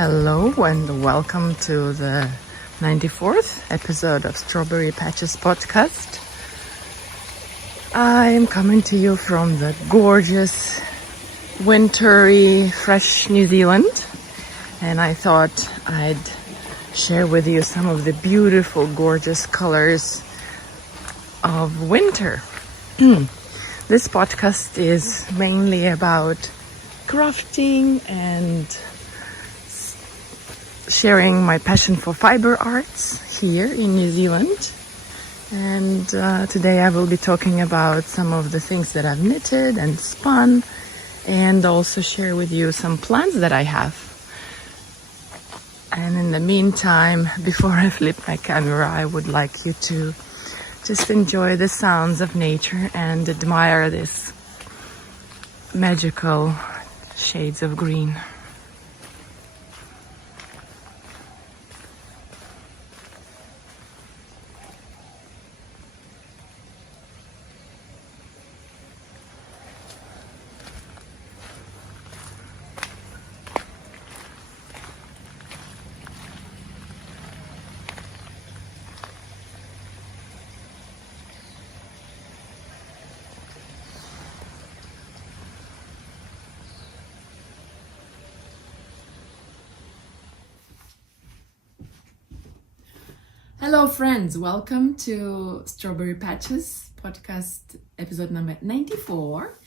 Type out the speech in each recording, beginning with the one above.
Hello and welcome to the 94th episode of Strawberry Patches podcast. I am coming to you from the gorgeous, wintry, fresh New Zealand, and I thought I'd share with you some of the beautiful, gorgeous colors of winter. This podcast is mainly about crafting and sharing my passion for fiber arts here in New Zealand. And today I will be talking about some of the things that I've knitted and spun, and also share with you some plans that I have. And in the meantime, before I flip my camera, I would like you to just enjoy the sounds of nature and admire this magical shades of green. Hello friends, welcome to Strawberry Patches podcast episode number 94,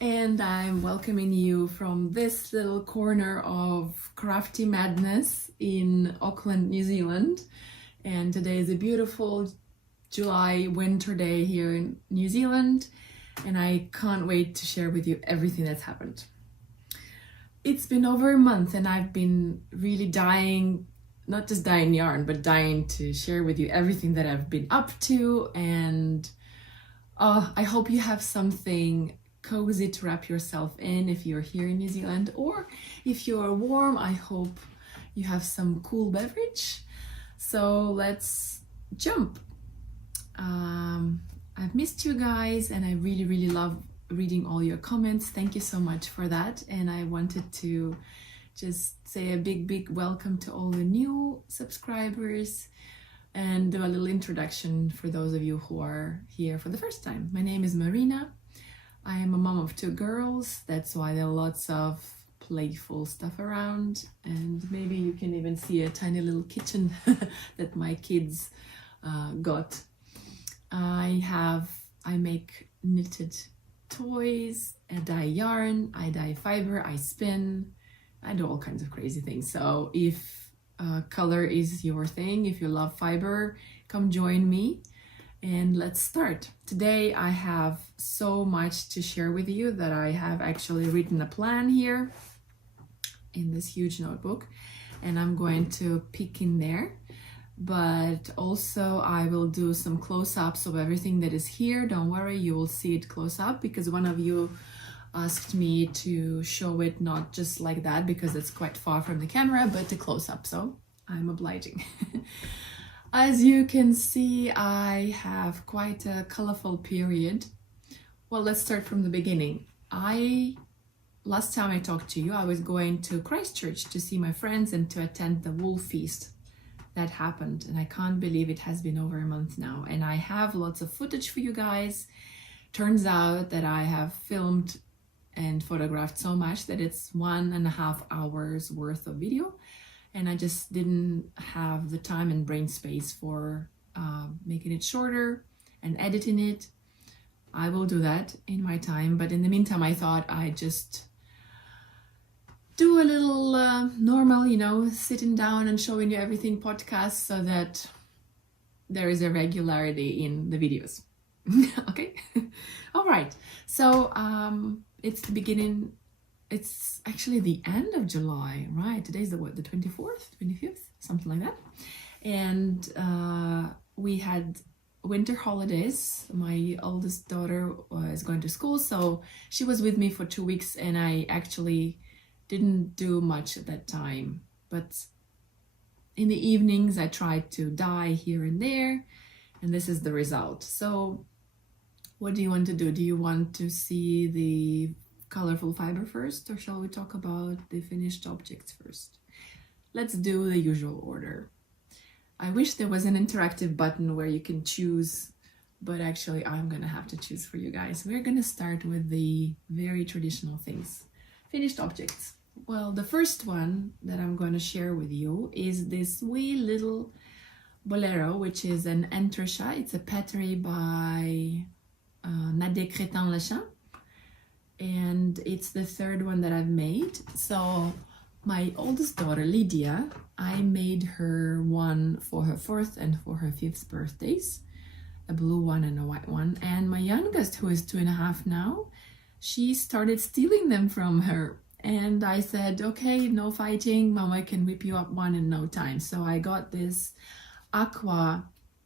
and I'm welcoming you from this little corner of crafty madness in Auckland, New Zealand. And today is a beautiful July winter day here in New Zealand, and I can't wait to share with you everything that's happened. It's been over a month and I've been really not just dying yarn, but dying to share with you everything that I've been up to. And I hope you have something cozy to wrap yourself in if you're here in New Zealand, or if you're warm, I hope you have some cool beverage. So let's jump. I've missed you guys, and I really love reading all your comments. Thank you so much for that. And I wanted to just say a big welcome to all the new subscribers and do a little introduction for those of you who are here for the first time. My name is Marina. I am a mom of 2 girls. That's why there are lots of playful stuff around, and maybe you can even see a tiny little kitchen that my kids got. I make knitted toys, I dye yarn, I dye fiber, I spin, I do all kinds of crazy things. So if color is your thing, if you love fiber, come join me and let's start. Today I have so much to share with you that I have actually written a plan here in this huge notebook, and I'm going to pick in there. But also I will do some close-ups of everything that is here. Don't worry, you will see it close up, because one of you asked me to show it not just like that because it's quite far from the camera, but to close up, so I'm obliging. As you can see, I have quite a colorful period. Well, let's start from the beginning. Last time I talked to you, I was going to Christchurch to see my friends and to attend the wool feast that happened, and I can't believe it has been over a month now, and I have lots of footage for you guys. Turns out that I have filmed and photographed so much that it's 1.5 hours worth of video, and I just didn't have the time and brain space for making it shorter and editing it. I will do that in my time, but in the meantime I thought I'd just do a little normal, sitting down and showing you everything podcast, so that there is a regularity in the videos. Okay. All right, so it's the beginning, it's actually the end of July, right? Today's the 24th, 25th, something like that. And we had winter holidays. My oldest daughter was going to school, so she was with me for 2 weeks, and I actually didn't do much at that time. But in the evenings, I tried to dye here and there, and this is the result. So what do you want to do? Do you want to see the colorful fiber first, or shall we talk about the finished objects first? let's do the usual order. I wish there was an interactive button where you can choose, but actually I'm gonna have to choose for you guys. We're gonna start with the very traditional things. Finished objects. Well, the first one that I'm gonna share with you is this wee little bolero, which is an entrechat. It's a paterie by Nadé Crétin-Lachamp, and it's the third one that I've made. So my oldest daughter, Lydia, I made her one for her 4th and for her 5th birthdays, a blue one and a white one. And my youngest, who is 2.5 now, she started stealing them from her. And I said, okay, no fighting, Mama can whip you up one in no time. So I got this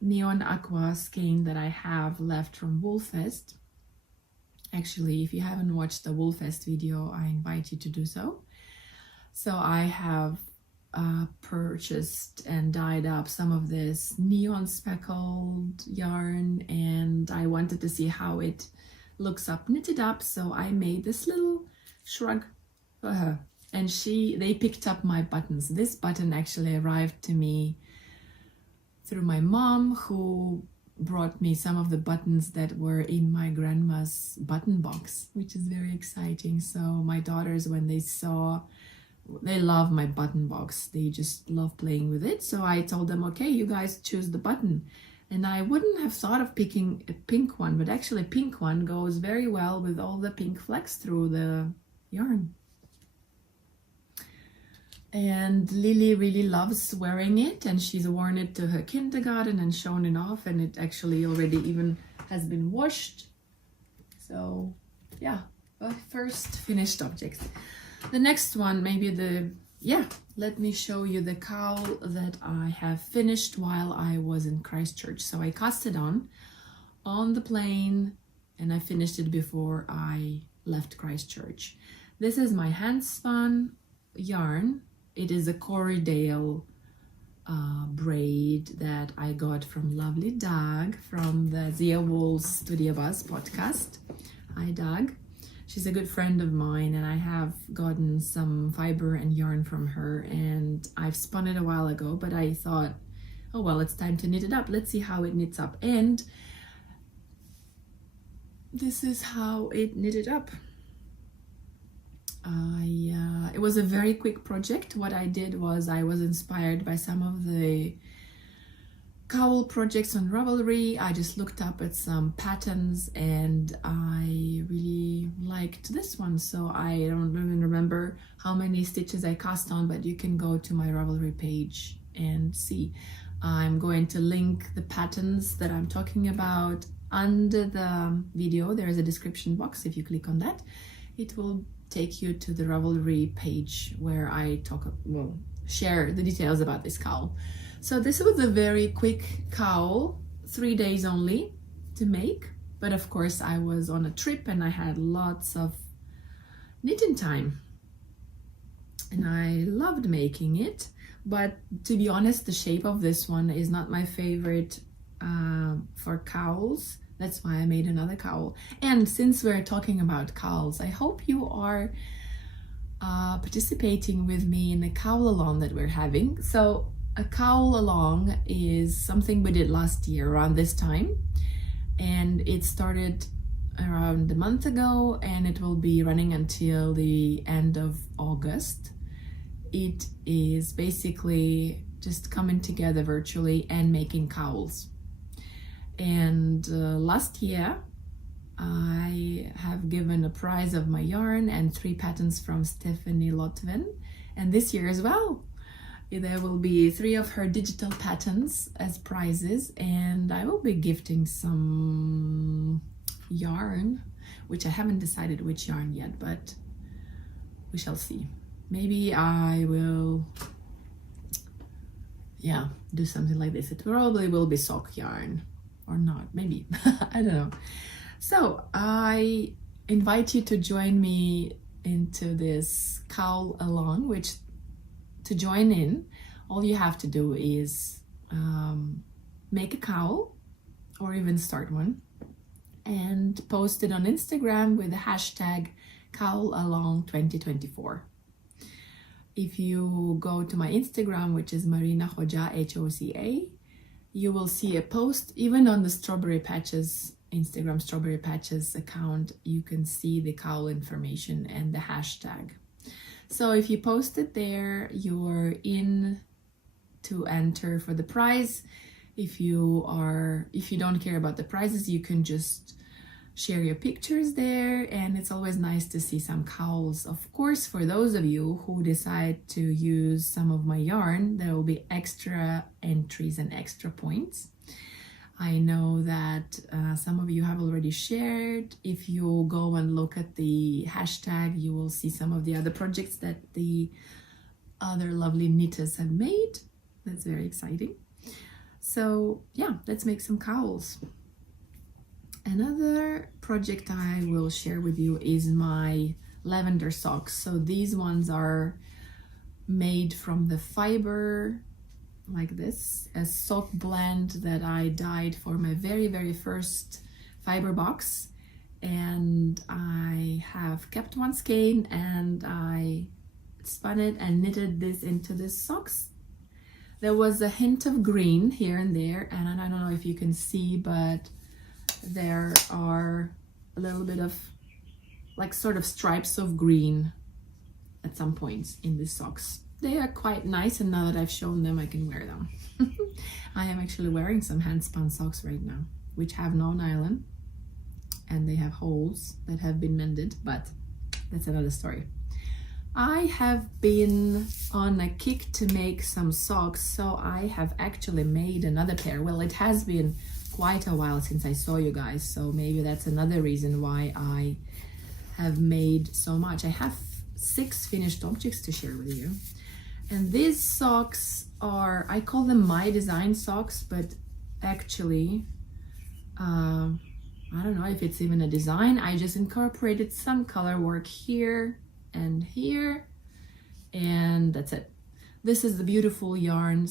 neon aqua skein that I have left from Woolfest. Actually, if you haven't watched the Woolfest video, I invite you to do so. So I have purchased and dyed up some of this neon speckled yarn, and I wanted to see how it looks up knitted up, so I made this little shrug for her, and they picked up my buttons. This button actually arrived to me through my mom, who brought me some of the buttons that were in my grandma's button box, which is very exciting. So my daughters, when they love my button box, they just love playing with it. So I told them, okay, you guys choose the button. And I wouldn't have thought of picking a pink one, but actually a pink one goes very well with all the pink flecks through the yarn. And Lily really loves wearing it, and she's worn it to her kindergarten and shown it off, and it actually already even has been washed. So yeah, first finished object. The next one, let me show you the cowl that I have finished while I was in Christchurch. So I cast it on the plane, and I finished it before I left Christchurch. This is my hand spun yarn. It is a Corriedale braid that I got from lovely Doug from the Zia Wool's Studio Buzz podcast. Hi Doug. She's a good friend of mine, and I have gotten some fiber and yarn from her, and I've spun it a while ago, but I thought, oh well, it's time to knit it up. Let's see how it knits up. And this is how it knitted up. It was a very quick project. What I did was I was inspired by some of the cowl projects on Ravelry. I just looked up at some patterns, and I really liked this one. So I don't even remember how many stitches I cast on, but you can go to my Ravelry page and see. I'm going to link the patterns that I'm talking about under the video. There is a description box. If you click on that, it will take you to the Ravelry page where I share the details about this cowl. So this was a very quick cowl, 3 days only to make, but of course I was on a trip and I had lots of knitting time, and I loved making it. But to be honest, the shape of this one is not my favorite for cowls. That's why I made another cowl. And since we're talking about cowls, I hope you are participating with me in the cowl along that we're having. So a cowl along is something we did last year around this time, and it started around a month ago, and it will be running until the end of August. It is basically just coming together virtually and making cowls. And last year I have given a prize of my yarn and 3 patterns from Stephanie Lotven, and this year as well there will be 3 of her digital patterns as prizes, and I will be gifting some yarn, which I haven't decided which yarn yet, but we shall see. Maybe I will do something like this. It probably will be sock yarn or not, maybe. I don't know. So I invite you to join me into this cowl along, which to join in, all you have to do is make a cowl or even start one and post it on Instagram with the hashtag cowlalong2024. if you go to my Instagram, which is Marina Hoja, Hoca, you will see a post. Even on the Strawberry Patches Instagram Strawberry Patches account, you can see the cowl information and the hashtag. So if you post it there, you're in to enter for the prize. If you don't care about the prizes, you can just share your pictures there, and it's always nice to see some cowls. Of course, for those of you who decide to use some of my yarn, there will be extra entries and extra points. I know that some of you have already shared. If you go and look at the hashtag, you will see some of the other projects that the other lovely knitters have made. That's very exciting. So yeah, let's make some cowls. Another project I will share with you is my lavender socks. So these ones are made from the fiber, like this, a sock blend that I dyed for my very first fiber box. And I have kept one skein and I spun it and knitted this into the socks. There was a hint of green here and there, and I don't know if you can see, but there are a little bit of like sort of stripes of green at some points in the socks. They are quite nice, and now that I've shown them, I can wear them. I am actually wearing some hand spun socks right now, which have no nylon, and they have holes that have been mended, but that's another story. I have been on a kick to make some socks, so I have actually made another pair. Well, it has been quite a while since I saw you guys, so maybe that's another reason why I have made so much. I have 6 finished objects to share with you. And these socks are, I call them my design socks, but actually, I don't know if it's even a design. I just incorporated some color work here and here, and that's it. This is the beautiful yarn,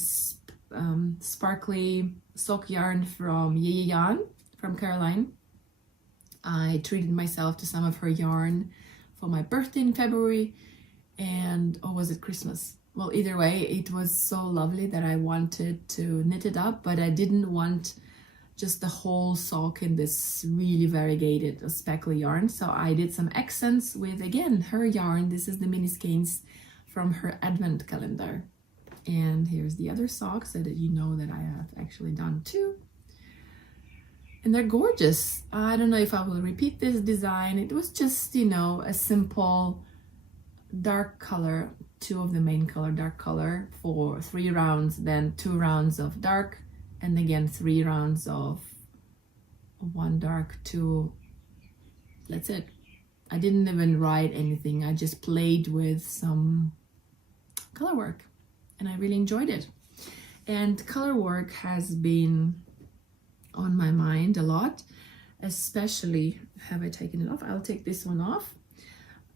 sparkly sock yarn from Yeye Yarn from Caroline. I treated myself to some of her yarn for my birthday in February, and or was it Christmas? Well, either way, it was so lovely that I wanted to knit it up, but I didn't want just the whole sock in this really variegated speckly yarn. So I did some accents with, again, her yarn. This is the mini skeins from her advent calendar. And here's the other socks so that you know that I have actually done too. And they're gorgeous. I don't know if I will repeat this design. It was just, you know, a simple dark color, 2 of the main color, dark color for 3 rounds, then 2 rounds of dark, and again 3 rounds of 1 dark, 2. That's it. I didn't even write anything. I just played with some color work, and I really enjoyed it. And color work has been on my mind a lot, especially, have I taken it off? I'll take this one off.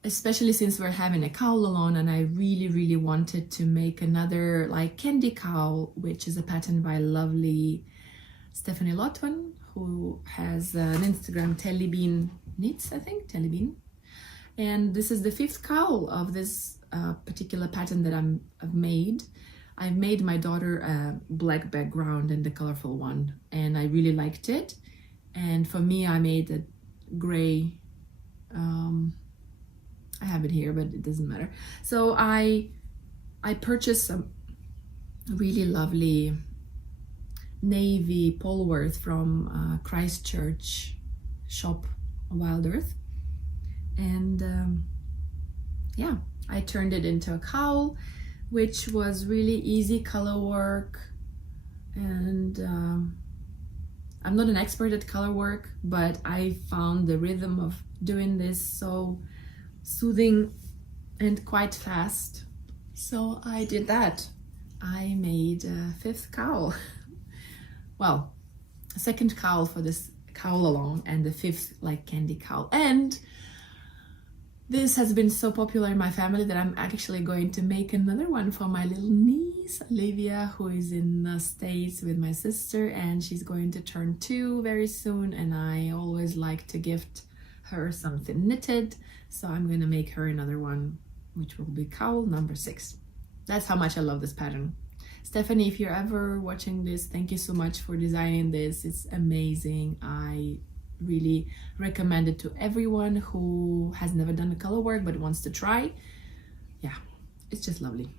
Especially since we're having a cowl alone, and I really wanted to make another like candy cowl, which is a pattern by lovely Stephanie Lotwin, who has an Instagram, Tellybean Knits, I think, Tellybean. And this is the 5th cowl of this particular pattern that I've made. I made my daughter a black background and the colorful one, and I really liked it. And for me, I made a gray, I have it here, but it doesn't matter. So I purchased some really lovely navy Polworth from Christchurch shop, Wild Earth. And yeah, I turned it into a cowl, which was really easy color work. And I'm not an expert at color work, but I found the rhythm of doing this so soothing and quite fast. So I did that. I made a 5th cowl. Well, a 2nd cowl for this cowl alone, and the 5th like candy cowl. And this has been so popular in my family that I'm actually going to make another one for my little niece, Olivia, who is in the States with my sister, and she's going to turn 2 very soon, and I always like to gift her something knitted. So I'm going to make her another one, which will be cowl number 6. That's how much I love this pattern. Stephanie, if you're ever watching this, thank you so much for designing this. It's amazing. I really recommend it to everyone who has never done a color work but wants to try. Yeah, it's just lovely.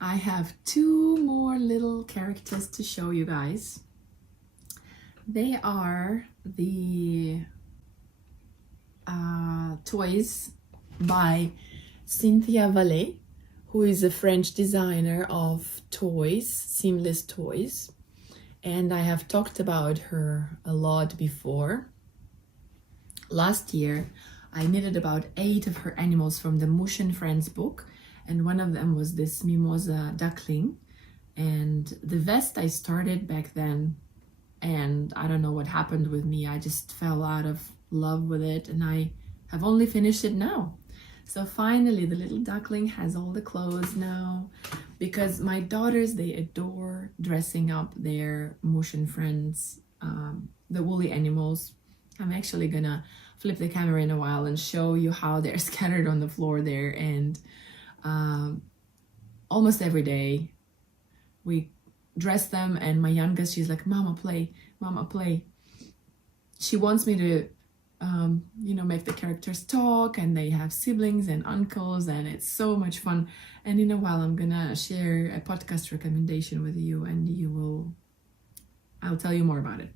I have two more little characters to show you guys. They are the toys by Cinthia Vallet, who is a French designer of toys, seamless toys. And I have talked about her a lot before. Last year, I knitted about 8 of her animals from the Mush and Friends book, and one of them was this mimosa duckling. And the vest I started back then, and I don't know what happened with me. I just fell out of love with it, and I have only finished it now. So finally, the little duckling has all the clothes now, because my daughters, they adore dressing up their Mush and Friends, the woolly animals. I'm actually gonna flip the camera in a while and show you how they're scattered on the floor there. And almost every day we dress them, and my youngest, she's like, Mama, play, Mama, play. She wants me to you know, make the characters talk, and they have siblings and uncles, and it's so much fun. And in a while I'm gonna share a podcast recommendation with you, and I'll tell you more about it.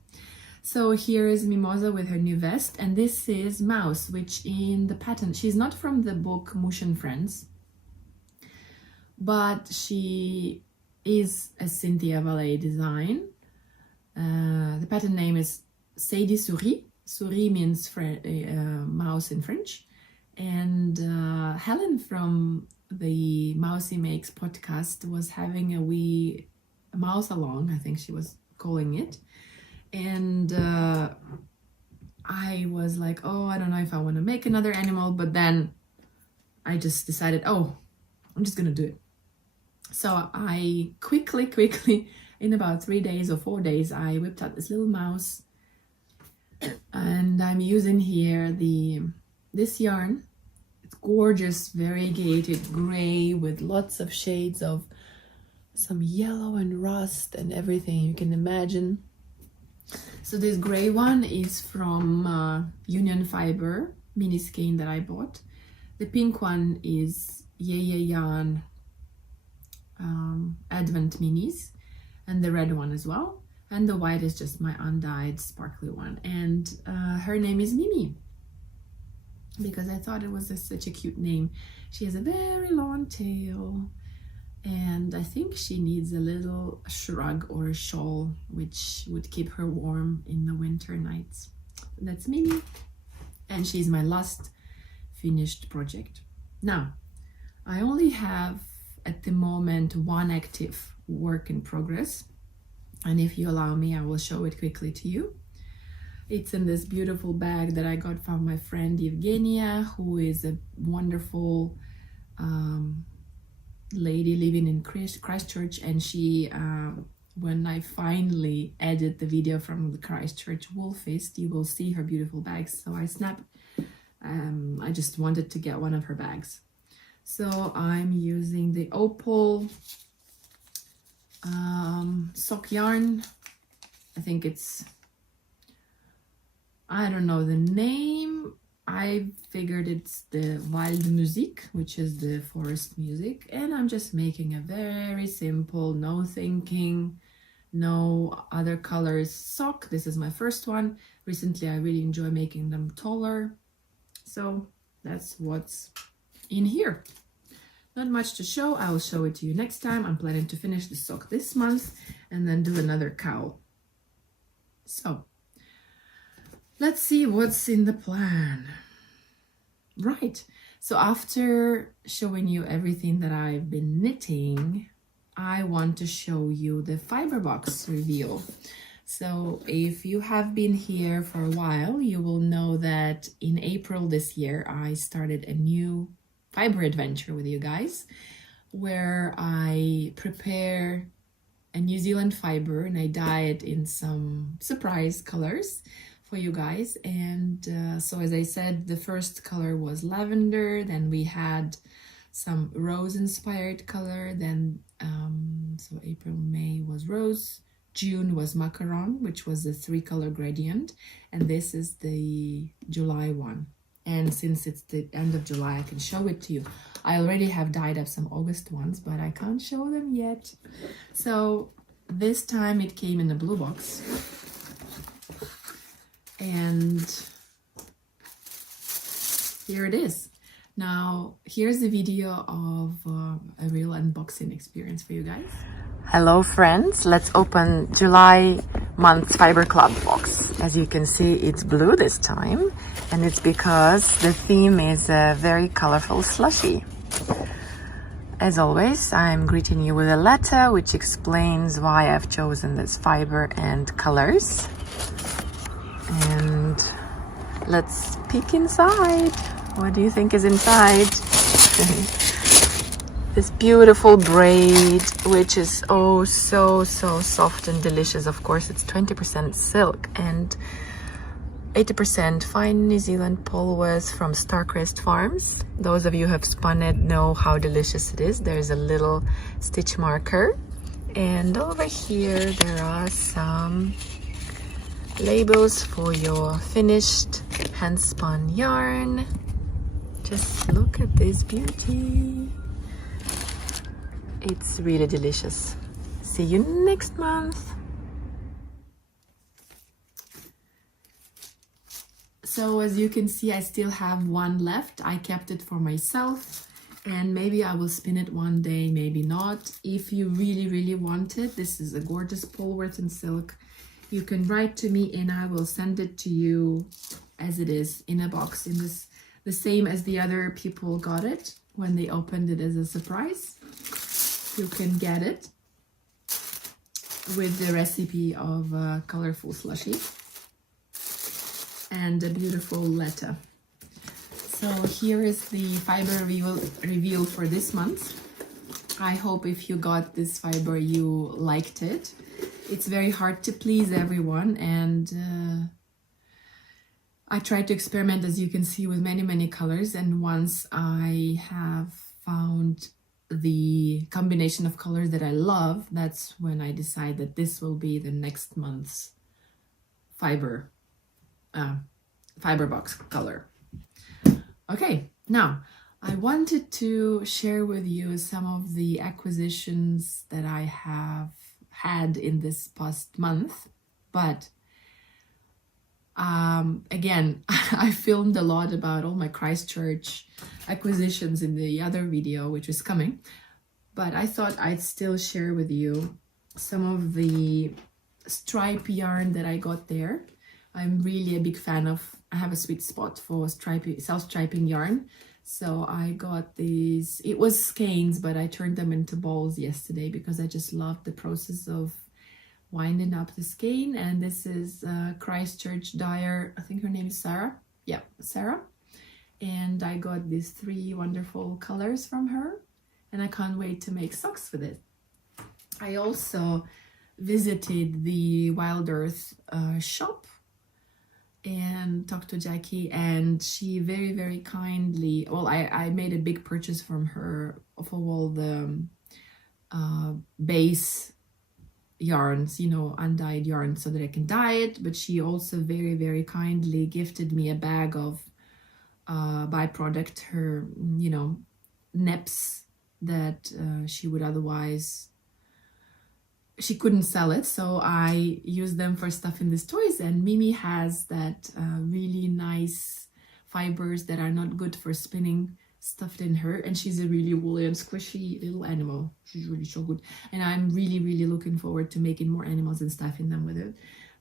So here is Mimosa with her new vest, and this is Mouse, which in the pattern, she's not from the book Mush and Friends, but she is a Cinthia Vallet design. The pattern name is Sadie Souris. Souris means mouse in French. And Helen from the Mousy Makes podcast was having a wee mouse along, I think she was calling it. And I was like, oh, I don't know if I want to make another animal, but then I just decided, oh, I'm just gonna do it. So I quickly, in about 3 days or 4 days, I whipped out this little mouse. And I'm using here this yarn. It's gorgeous, variegated gray with lots of shades of some yellow and rust and everything you can imagine. So this gray one is from Union Fiber mini skein that I bought. The pink one is Yeye Yarn Advent Minis, and the red one as well. And the white is just my undyed sparkly one. And her name is Mimi, because I thought it was such a cute name. She has a very long tail, and I think she needs a little shrug or a shawl, which would keep her warm in the winter nights. That's Mimi, and she's my last finished project. Now, I only have at the moment one active work in progress. And if you allow me, I will show it quickly to you. It's in this beautiful bag that I got from my friend Evgenia, who is a wonderful lady living in Christchurch. And she, when I finally edit the video from the Christchurch Wool Fest, you will see her beautiful bags. So I just wanted to get one of her bags. So I'm using the Opal sock yarn. I think it's, I don't know the name. I figured it's the Wild Music, which is the forest music, and I'm just making a very simple, no thinking, no other colors sock. This is my first one. Recently I really enjoy making them taller, so that's what's in here. Not much to show. I will show it to you next time. I'm planning to finish the sock this month and then do another cowl. So let's see what's in the plan. Right, so after showing you everything that I've been knitting, I want to show you the fiber box reveal. So if you have been here for a while, you will know that in April this year I started a new fiber adventure with you guys, where I prepare a New Zealand fiber and I dye it in some surprise colors for you guys. And so as I said, the first color was lavender, then we had some rose-inspired color. Then, so April, May was rose. June was macaron, which was the 3-color gradient. And this is the July one. And since it's the end of July, I can show it to you. I already have dyed up some August ones, but I can't show them yet. So this time it came in a blue box. And here it is. Now, here's the video of a real unboxing experience for you guys. Hello friends, let's open July month's Fiber Club box. As you can see, it's blue this time, and it's because the theme is a very colorful slushy. As always, I'm greeting you with a letter which explains why I've chosen this fiber and colors. And let's peek inside. What do you think is inside? This beautiful braid, which is oh so soft and delicious. Of course, it's 20% silk and 80% fine New Zealand polywoods from Starcrest Farms. Those of you who have spun it know how delicious it is. There's a little stitch marker, and over here there are some labels for your finished hand spun yarn. Just look at this beauty. It's really delicious. See you next month. So as you can see, I still have one left. I kept it for myself, and maybe I will spin it one day, maybe not. If you really want it, this is a gorgeous polywoods and silk. You can write to me and I will send it to you as it is in a box, in this, the same as the other people got it when they opened it as a surprise. You can get it with the recipe of a colorful slushy and a beautiful letter. So here is the fiber reveal for this month. I hope if you got this fiber, you liked it. It's very hard to please everyone, and I tried to experiment, as you can see, with many colors, and once I have found the combination of colors that I love, that's when I decide that this will be the next month's fiber box color. Okay, now I wanted to share with you some of the acquisitions that I have had in this past month, but again, I filmed a lot about all my Christchurch acquisitions in the other video, which is coming, but I thought I'd still share with you some of the stripe yarn that I got there. I'm really a big fan of, I have a sweet spot for self-striping yarn. So I got these, it was skeins, but I turned them into balls yesterday because I just loved the process of winding up the skein. And this is Christchurch dyer, I think her name is Sarah. Yeah, Sarah. And I got these 3 wonderful colors from her, and I can't wait to make socks with it. I also visited the Wild Earth shop and talked to Jackie, and she very kindly, well, I made a big purchase from her for all the base yarns, you know, undyed yarn, so that I can dye it, but she also very kindly gifted me a bag of byproduct, her, you know, neps that she would otherwise, she couldn't sell it, so I used them for stuff in these toys. And Mimi has that really nice fibers that are not good for spinning stuffed in her, and she's a really woolly and squishy little animal. She's really so good, and I'm really looking forward to making more animals and stuffing them with it.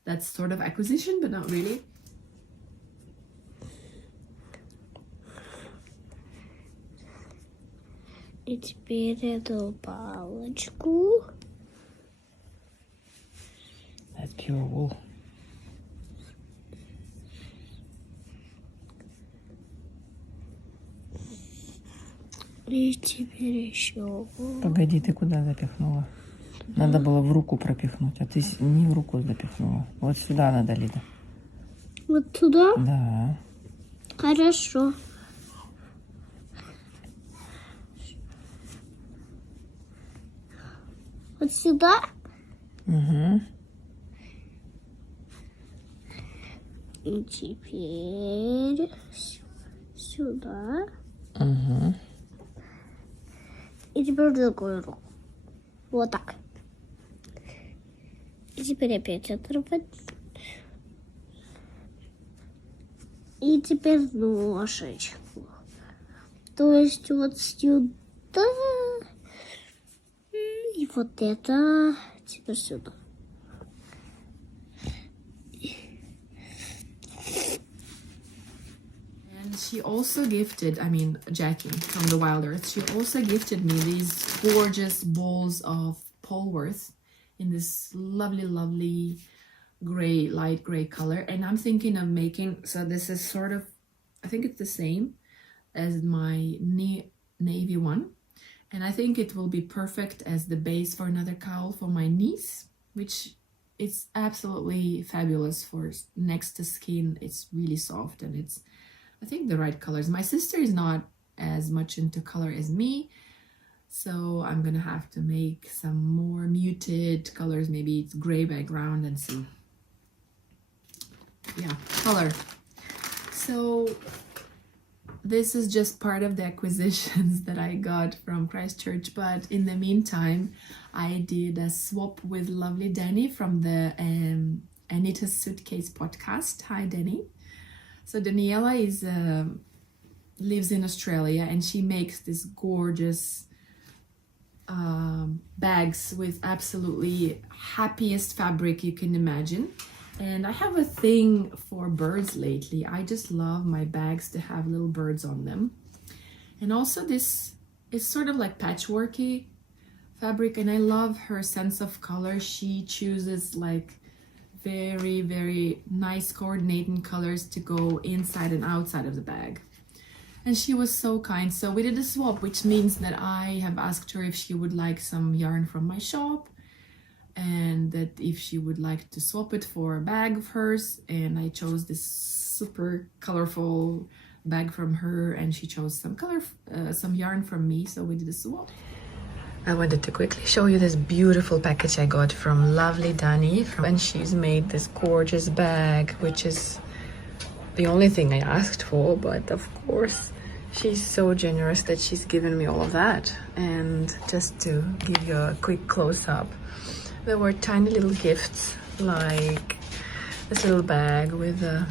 That's sort of acquisition, but not really. Теперь эту палочку. That's pure wool. И теперь еще. Погоди, ты куда запихнула? Надо было в руку пропихнуть, а ты не в руку запихнула. Вот сюда надо, Лида. Вот туда? Да. Хорошо. Вот сюда. Угу. И теперь сюда. Угу. И теперь в другую руку. Вот так. И теперь опять отрывать. И теперь ножичку. То есть вот сюда. И вот это теперь сюда. And she also gifted, I mean, Jackie from the Wild Earth, she also gifted me these gorgeous balls of Polworth in this lovely, lovely gray, light gray color. And I'm thinking of making, so this is sort of, I think it's the same as my navy one. And I think it will be perfect as the base for another cowl for my niece, which it's absolutely fabulous for next to skin. It's really soft and it's, I think, the right colors. My sister is not as much into color as me, so I'm gonna have to make some more muted colors. Maybe it's gray background and see. Yeah, color. So this is just part of the acquisitions that I got from Christchurch, but in the meantime I did a swap with lovely Danny from the Anita's Suitcase podcast. Hi Danny. So Daniela is lives in Australia and she makes these gorgeous bags with absolutely happiest fabric you can imagine. And I have a thing for birds lately. I just love my bags to have little birds on them. And also this is sort of like patchworky fabric, and I love her sense of color. She chooses like very, very nice coordinating colors to go inside and outside of the bag. And she was so kind. So we did a swap, which means that I have asked her if she would like some yarn from my shop, and that if she would like to swap it for a bag of hers. And I chose this super colorful bag from her, and she chose some yarn from me, so we did a swap. I wanted to quickly show you this beautiful package I got from lovely Dani, and she's made this gorgeous bag, which is the only thing I asked for, but of course she's so generous that she's given me all of that. And just to give you a quick close-up, there were tiny little gifts like this little bag with a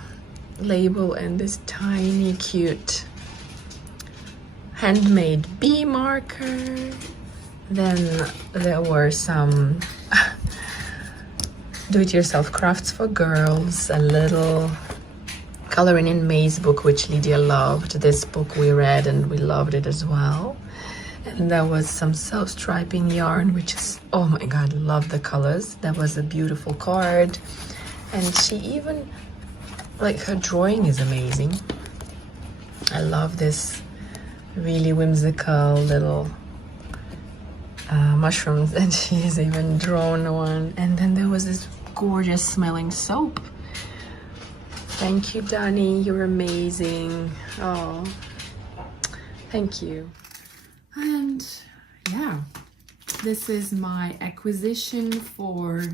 label and this tiny cute handmade bee marker. Then there were some do-it-yourself crafts for girls, a little coloring in maze book, which Lydia loved. This book we read and we loved it as well. And there was some self-striping yarn, which is, oh my god, love the colors. There was a beautiful card, and she even, like, her drawing is amazing. I love this really whimsical little mushrooms, and she's even drawn one. And then there was this gorgeous smelling soap. Thank you, Dani, you're amazing. Oh, thank you. And yeah, this is my acquisition for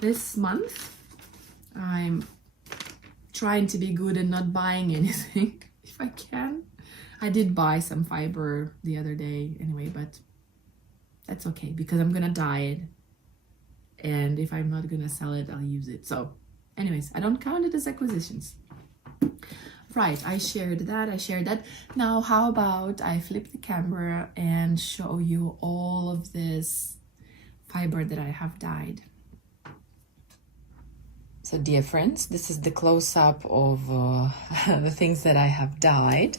this month. I'm trying to be good and not buying anything if I can. I did buy some fibre the other day anyway, but that's okay because I'm gonna dye it, and if I'm not gonna sell it, I'll use it. So anyways, I don't count it as acquisitions. Right, I shared that. Now how about I flip the camera and show you all of this fibre that I have dyed. So dear friends, this is the close-up of the things that I have dyed.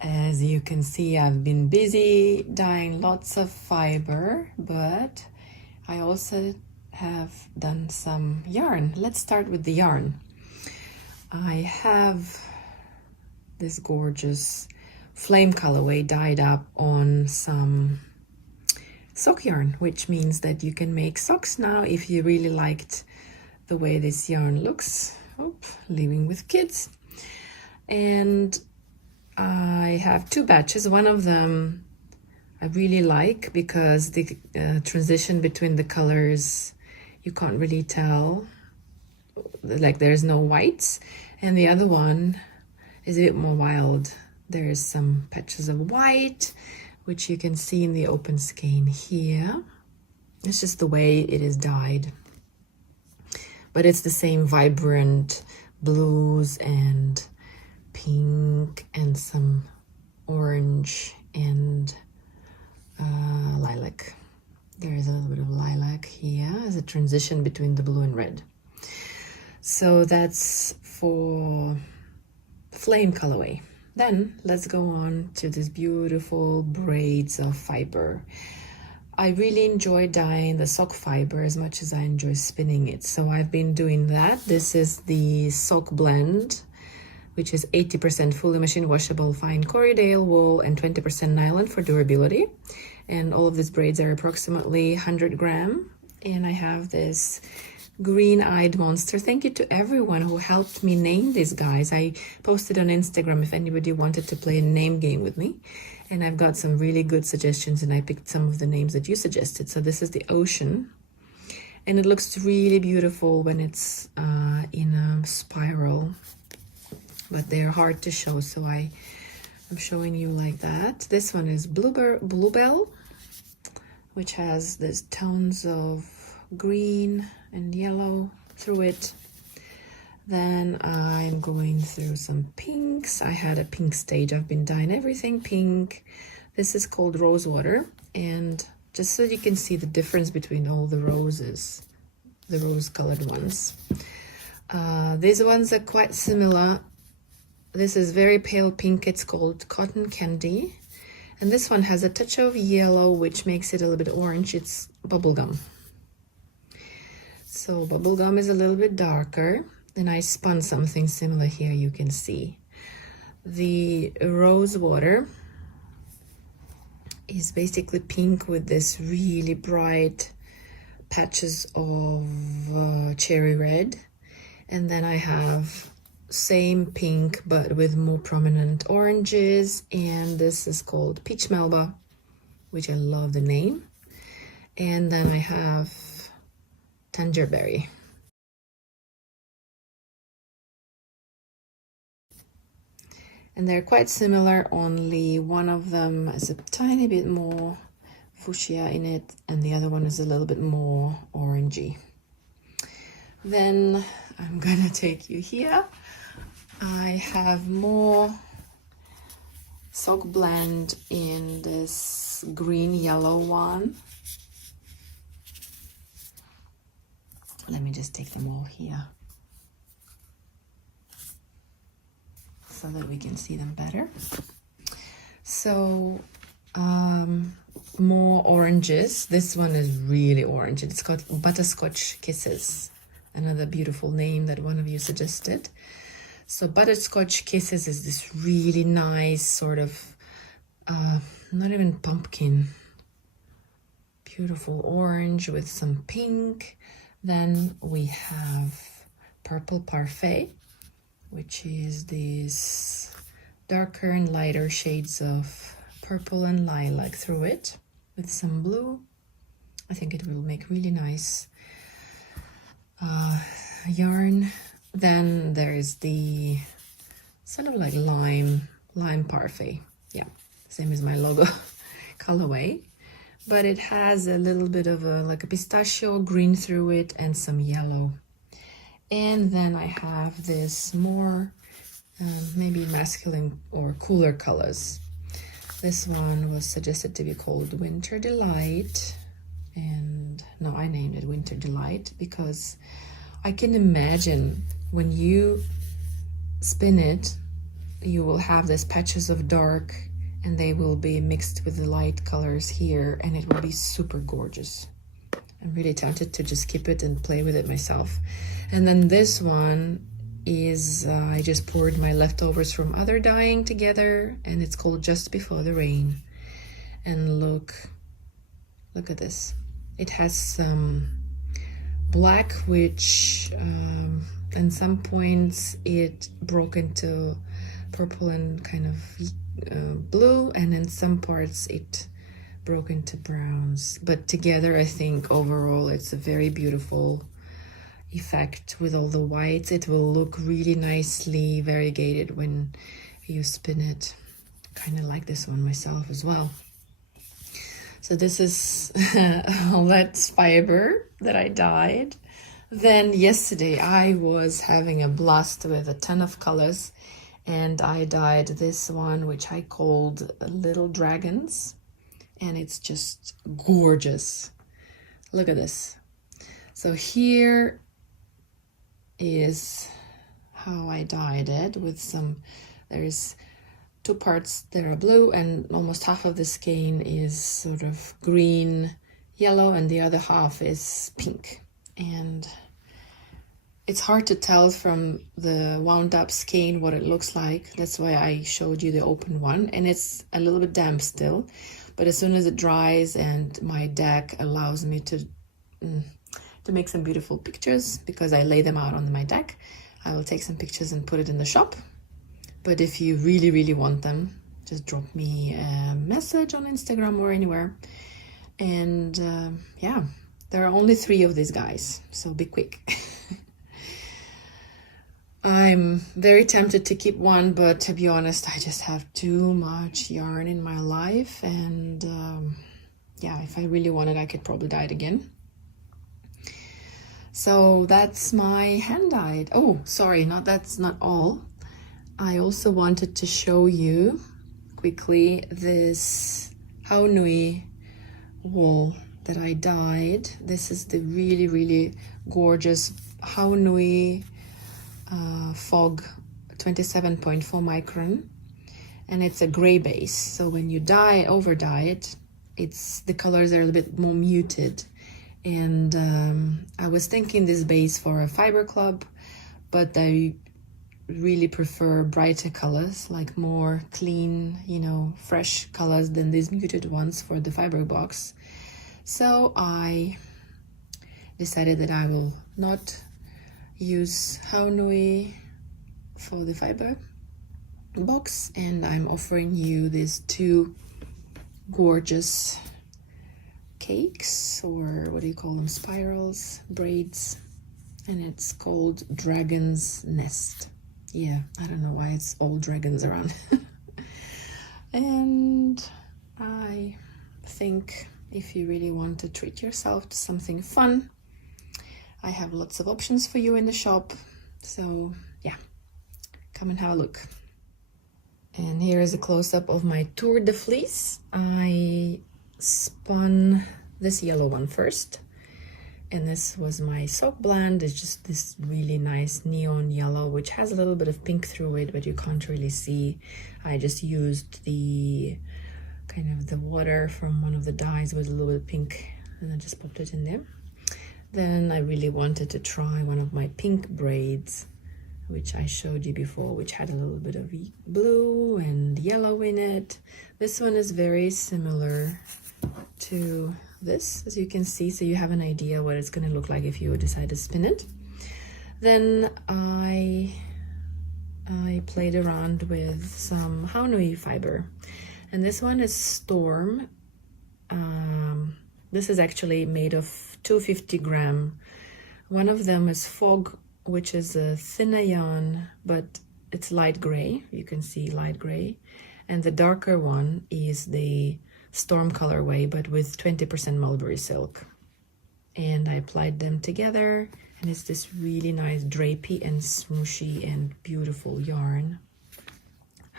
As you can see, I've been busy dyeing lots of fibre, but I also have done some yarn. Let's start with the yarn. I have this gorgeous flame colorway dyed up on some sock yarn, which means that you can make socks now if you really liked the way this yarn looks. Living with kids. And I have two batches. One of them I really like, because the transition between the colors, you can't really tell, like there's no whites, and the other one is a bit more wild. There's some patches of white, which you can see in the open skein here. It's just the way it is dyed, but it's the same vibrant blues and pink and some orange and lilac. There is a little bit of lilac here as a transition between the blue and red. So that's for flame colorway. Then let's go on to this beautiful braids of fiber. I really enjoy dyeing the sock fiber as much as I enjoy spinning it, so I've been doing that. This is the sock blend, which is 80% fully machine washable fine Corriedale wool and 20% nylon for durability. And all of these braids are approximately 100 gram. And I have this green-eyed monster. Thank you to everyone who helped me name these guys. I posted on Instagram if anybody wanted to play a name game with me. And I've got some really good suggestions, and I picked some of the names that you suggested. So this is the Ocean. And it looks really beautiful when it's in a spiral. But they're hard to show, so I'm showing you like that. This one is Bluebell, which has these tones of green and yellow through it. Then I'm going through some pinks. I had a pink stage. I've been dyeing everything pink. This is called Rosewater, and just so you can see the difference between all the roses, the rose-colored ones. These ones are quite similar. This is very pale pink. It's called Cotton Candy. And this one has a touch of yellow, which makes it a little bit orange. It's Bubblegum. So Bubblegum is a little bit darker. And I spun something similar here, you can see. The Rosewater is basically pink with this really bright patches of cherry red. And then I have same pink but with more prominent oranges, and this is called Peach Melba, which I love the name. And then I have Tangerberry. And they're quite similar, only one of them is a tiny bit more fuchsia in it and the other one is a little bit more orangey. Then I'm gonna take you here. I have more sock blend in this green yellow one. Let me just take them all here so that we can see them better. So more oranges. This one is really orange. It's called Butterscotch Kisses, another beautiful name that one of you suggested. So Butterscotch Kisses is this really nice sort of not even pumpkin, beautiful orange with some pink. Then we have Purple Parfait, which is these darker and lighter shades of purple and lilac through it with some blue. I think it will make really nice yarn. Then there is the sort of like lime parfait. Yeah, same as my logo colorway, but it has a little bit of a like a pistachio green through it and some yellow. And then I have this more maybe masculine or cooler colors. This one was suggested to be called Winter Delight, and no, I named it Winter Delight because I can imagine when you spin it, you will have these patches of dark and they will be mixed with the light colors here, and it will be super gorgeous. I'm really tempted to just keep it and play with it myself. And then this one is I just poured my leftovers from other dyeing together, and it's called Just Before the Rain. And look at this. It has some black, which in some points it broke into purple and kind of blue, and in some parts it broke into browns. But together, I think overall it's a very beautiful effect with all the whites. It will look really nicely variegated when you spin it. Kind of like this one myself as well. So this is all that fiber that I dyed. Then yesterday I was having a blast with a ton of colors, and I dyed this one, which I called Little Dragons, and it's just gorgeous. Look at this. So here is how I dyed it with some, there's 2 parts that are blue, and almost half of the skein is sort of green yellow, and the other half is pink. And it's hard to tell from the wound up skein what it looks like. That's why I showed you the open one, and it's a little bit damp still, but as soon as it dries and my deck allows me to make some beautiful pictures, because I lay them out on my deck, I will take some pictures and put it in the shop. But if you really, really want them, just drop me a message on Instagram or anywhere. And yeah, there are only 3 of these guys, so be quick. I'm very tempted to keep one, but to be honest, I just have too much yarn in my life. And yeah, if I really wanted, I could probably dye it again. So that's my hand dyed. Oh, sorry, that's not all. I also wanted to show you quickly this Haunui wool that I dyed. This is the really, really gorgeous Haunui Fog 27.4 micron, and it's a gray base. So when you over dye it, the colors are a little bit more muted. And I was thinking this base for a fiber club, but I really prefer brighter colors, like more clean, fresh colors than these muted ones for the fiber box. So I decided that I will not use Haunui for the fiber box, and I'm offering you these 2 gorgeous cakes, or what do you call them, spirals, braids, and it's called Dragon's Nest. Yeah, I don't know why it's all dragons around. And I think if you really want to treat yourself to something fun, I have lots of options for you in the shop. So yeah, come and have a look. And here is a close-up of my Tour de Fleece. I spun this yellow one first, and this was my sock blend. It's just this really nice neon yellow, which has a little bit of pink through it, but you can't really see. I just used the kind of the water from one of the dyes with a little bit of pink, and I just popped it in there. Then I really wanted to try one of my pink braids, which I showed you before, which had a little bit of blue and yellow in it. This one is very similar to this, as you can see, so you have an idea what it's going to look like if you decide to spin it. Then I played around with some Haunui fiber, and this one is Storm. This is actually made of 250 gram. One of them is Fog, which is a thinner yarn, but it's light gray. You can see light gray. And the darker one is the Storm colorway, but with 20% mulberry silk. And I applied them together, and it's this really nice drapey and smooshy and beautiful yarn,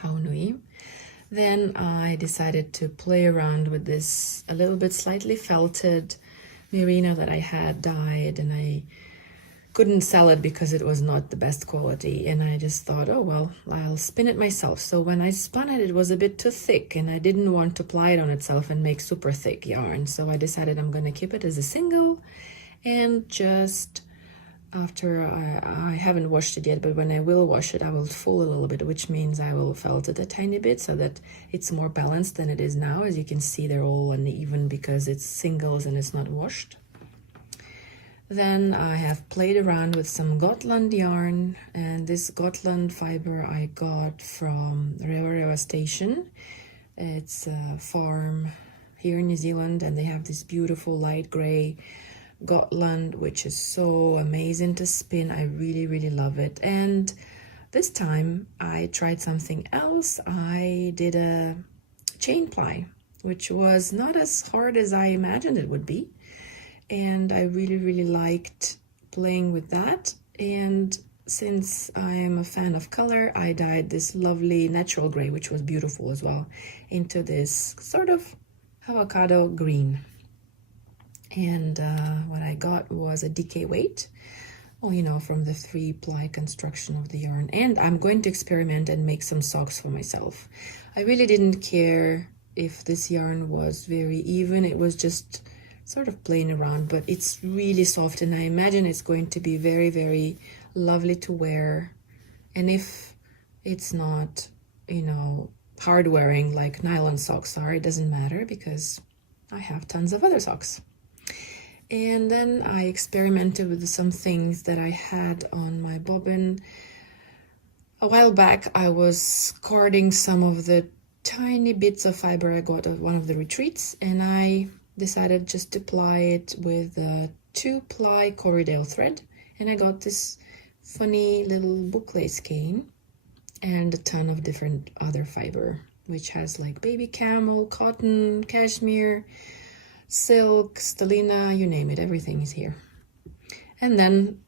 Haunui. Then I decided to play around with this a little bit slightly felted merino that I had dyed, and I couldn't sell it because it was not the best quality, and I just thought, oh well, I'll spin it myself. So when I spun it, it was a bit too thick, and I didn't want to ply it on itself and make super thick yarn, so I decided I'm going to keep it as a single. And just after I haven't washed it yet, but when I will wash it, I will full a little bit, which means I will felt it a tiny bit so that it's more balanced than it is now. As you can see, they're all uneven because it's singles and it's not washed. Then I have played around with some Gotland yarn, and this Gotland fiber I got from Ravelry station. It's a farm here in New Zealand, and they have this beautiful light gray Gotland, which is so amazing to spin. I really love it. And this time I tried something else. I did a chain ply, which was not as hard as I imagined it would be, and I really liked playing with that. And since I'm a fan of color, I dyed this lovely natural gray, which was beautiful as well, into this sort of avocado green. And what I got was a DK weight, well, you know, from the 3-ply construction of the yarn. And I'm going to experiment and make some socks for myself. I really didn't care if this yarn was very even. It was just sort of playing around, but it's really soft, and I imagine it's going to be very lovely to wear. And if it's not, you know, hard wearing like nylon socks are, it doesn't matter because I have tons of other socks. And then I experimented with some things that I had on my bobbin. A while back I was carding some of the tiny bits of fiber I got at one of the retreats, and I decided just to ply it with a 2-ply Corriedale thread, and I got this funny little boucle skein and a ton of different other fiber, which has like baby camel, cotton, cashmere, silk, stellina, you name it, everything is here. And then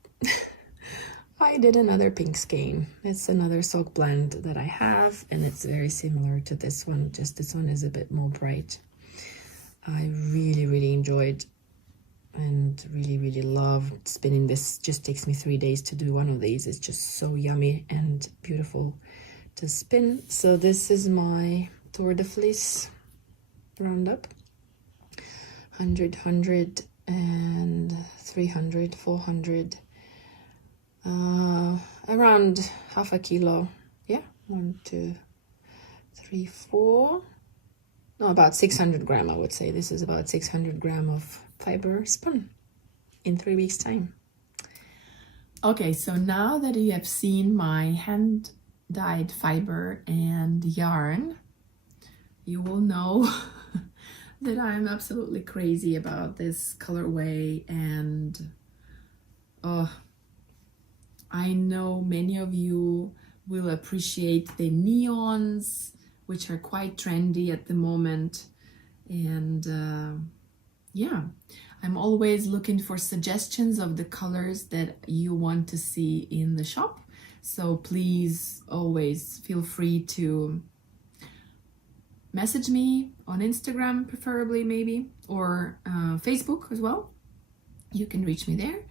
I did another pink skein. It's another sock blend that I have, and it's very similar to this one, just this one is a bit more bright. I really enjoyed and really loved spinning this. Just takes me 3 days to do one of these. It's just so yummy and beautiful to spin. So this is my Tour de Fleece roundup. 100, 100, and 300, 400, around half a kilo. Yeah, 1, 2, 3, 4. No, about 600 gram, I would say. This is about 600 gram of fiber spun in 3 weeks' time. Okay, so now that you have seen my hand-dyed fiber and yarn, you will know that I'm absolutely crazy about this colorway, and I know many of you will appreciate the neons, which are quite trendy at the moment. And yeah, I'm always looking for suggestions of the colors that you want to see in the shop. So please always feel free to message me on Instagram, preferably maybe, or Facebook as well. You can reach me there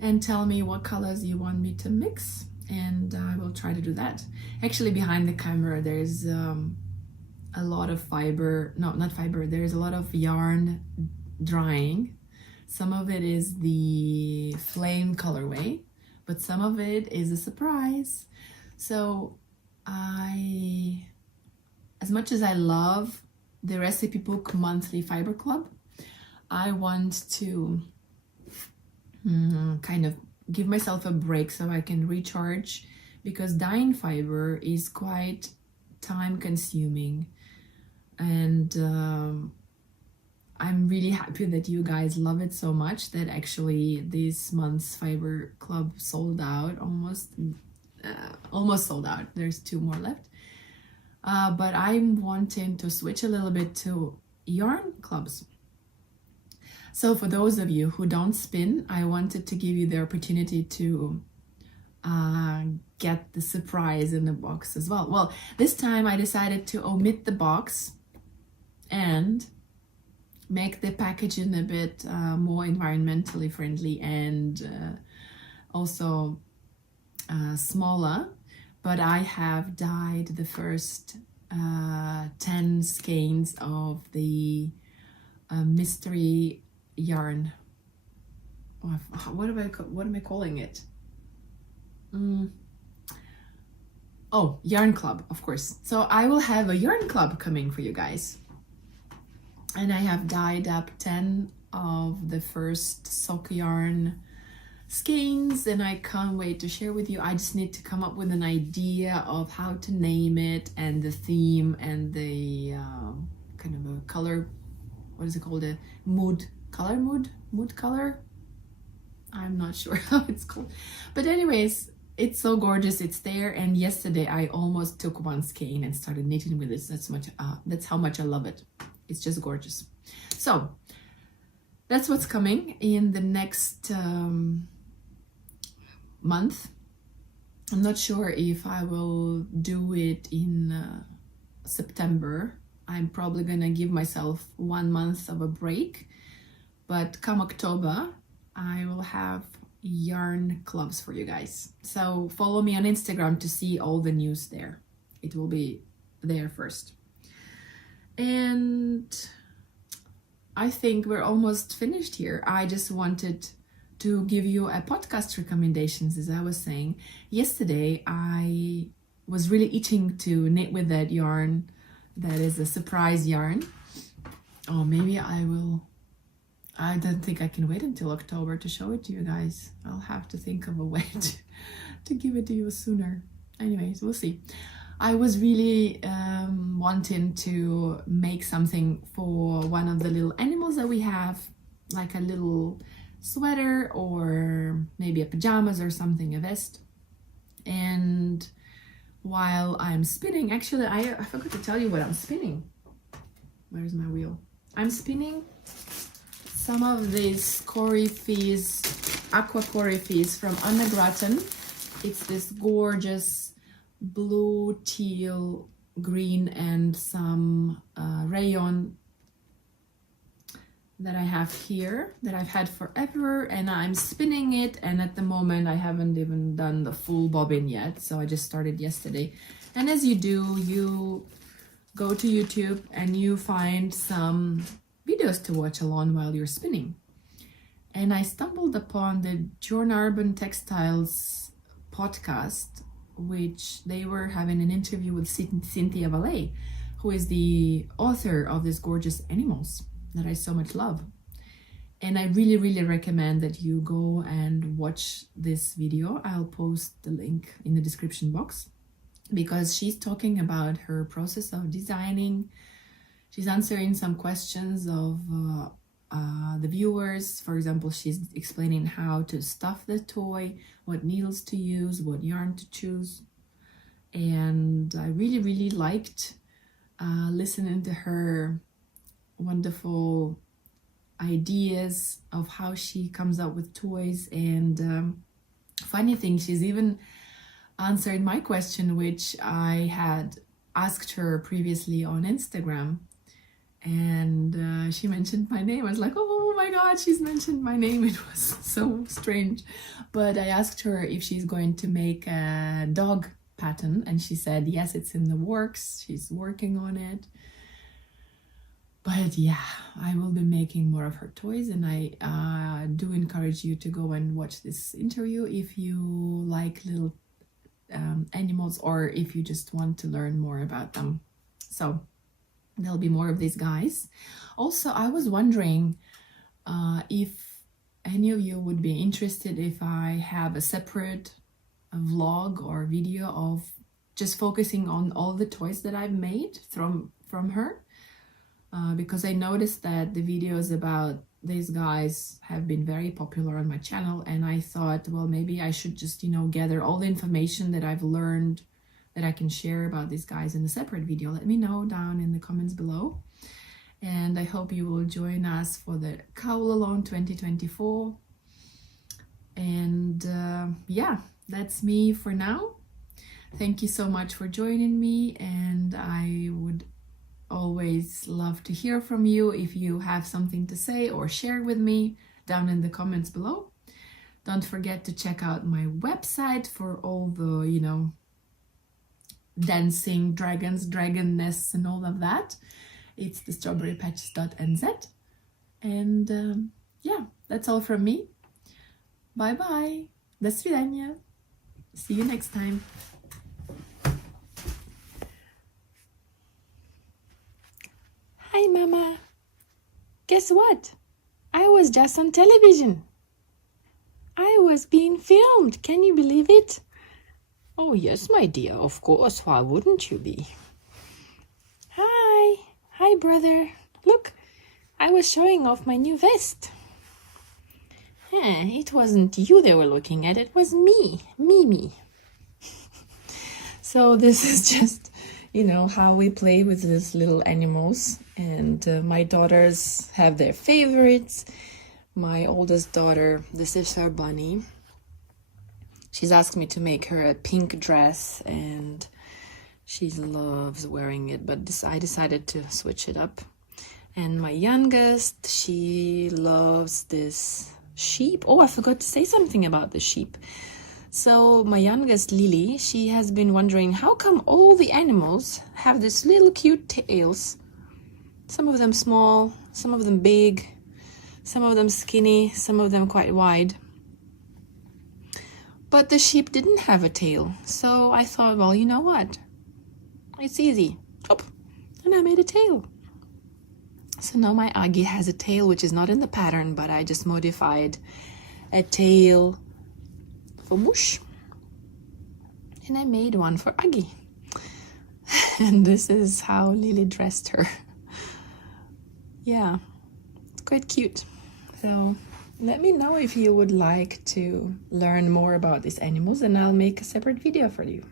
and tell me what colors you want me to mix, and I will try to do that. Actually, behind the camera there's a lot of fiber, no, not fiber, there's a lot of yarn drying. Some of it is the flame colorway, but some of it is a surprise. So as much as I love the recipe book monthly fiber club, I want to kind of give myself a break so I can recharge, because dyeing fiber is quite time consuming. And I'm really happy that you guys love it so much that actually this month's fiber club sold out, almost sold out. There's 2 more left. But I'm wanting to switch a little bit to yarn clubs. So for those of you who don't spin, I wanted to give you the opportunity to get the surprise in the box as well. Well, this time I decided to omit the box and make the packaging a bit more environmentally friendly and also smaller. But I have dyed the first 10 skeins of the mystery yarn. What am I calling it? Oh, yarn club, of course. So I will have a yarn club coming for you guys. And I have dyed up 10 of the first sock yarn skeins, and I can't wait to share with you. I just need to come up with an idea of how to name it and the theme and the kind of a color what is it called, a mood color. I'm not sure how it's called, but anyways, it's so gorgeous. It's there, and yesterday I almost took one skein and started knitting with this. That's how much I love it. It's just gorgeous. So that's what's coming in the next month. I'm not sure if I will do it in September. I'm probably gonna give myself 1 month of a break, but come October I will have yarn clubs for you guys. So follow me on Instagram to see all the news there. It will be there first. And I think we're almost finished here. I just wanted to give you a podcast recommendations. As I was saying yesterday, I was really itching to knit with that yarn that is a surprise yarn. Oh, maybe I will. I don't think I can wait until October to show it to you guys. I'll have to think of a way to give it to you sooner. Anyways, we'll see. I was really wanting to make something for one of the little animals that we have, like a little sweater or maybe a pajamas or something, a vest. And while I'm spinning, actually I forgot to tell you what I'm spinning. Where's my wheel? I'm spinning some of these coryphees, aqua coryphees from Anna Grattan. It's this gorgeous blue, teal, green, and some rayon that I have here that I've had forever, and I'm spinning it, and at the moment I haven't even done the full bobbin yet, so I just started yesterday. And as you do, you go to YouTube and you find some videos to watch along while you're spinning. And I stumbled upon the Jorn Urban Textiles podcast, which they were having an interview with Cinthia Vallet, who is the author of these gorgeous animals that I so much love. And I really, really recommend that you go and watch this video. I'll post the link in the description box, because she's talking about her process of designing. She's answering some questions of the viewers. For example, she's explaining how to stuff the toy, what needles to use, what yarn to choose. And I really, really liked listening to her wonderful ideas of how she comes up with toys. And funny thing, she's even answered my question, which I had asked her previously on Instagram. And she mentioned my name. I was like, oh my God, she's mentioned my name. It was so strange. But I asked her if she's going to make a dog pattern, and she said, yes, it's in the works. She's working on it. But yeah, I will be making more of her toys, and I do encourage you to go and watch this interview if you like little animals, or if you just want to learn more about them. So there'll be more of these guys. Also, I was wondering if any of you would be interested if I have a separate vlog or video of just focusing on all the toys that I've made from her. Because I noticed that the videos about these guys have been very popular on my channel, and I thought, well, maybe I should just, gather all the information that I've learned that I can share about these guys in a separate video. Let me know down in the comments below. And I hope you will join us for the Cowl Along 2024. And yeah, that's me for now. Thank you so much for joining me, and I would always love to hear from you if you have something to say or share with me down in the comments below. Don't forget to check out my website for all the, dancing dragons, dragon nests, and all of that. It's the strawberrypatches.nz. And yeah, that's all from me. Bye bye. До свидания. See you next time. Hi, Mama. Guess what? I was just on television. I was being filmed. Can you believe it? Oh, yes, my dear. Of course. Why wouldn't you be? Hi. Hi, brother. Look, I was showing off my new vest. It wasn't you they were looking at, it was me, Mimi. So this is just, how we play with these little animals. And my daughters have their favorites. My oldest daughter, this is her bunny. She's asked me to make her a pink dress and she loves wearing it, but I decided to switch it up. And my youngest, she loves this sheep. Oh, I forgot to say something about the sheep. So my youngest, Lily, she has been wondering how come all the animals have this little cute tails. Some of them small, some of them big, some of them skinny, some of them quite wide. But the sheep didn't have a tail. So I thought, well, you know what? It's easy. Oh, and I made a tail. So now my Aggie has a tail, which is not in the pattern, but I just modified a tail for Bush. And I made one for Aggie. And this is how Lily dressed her. Yeah, it's quite cute. So let me know if you would like to learn more about these animals and I'll make a separate video for you.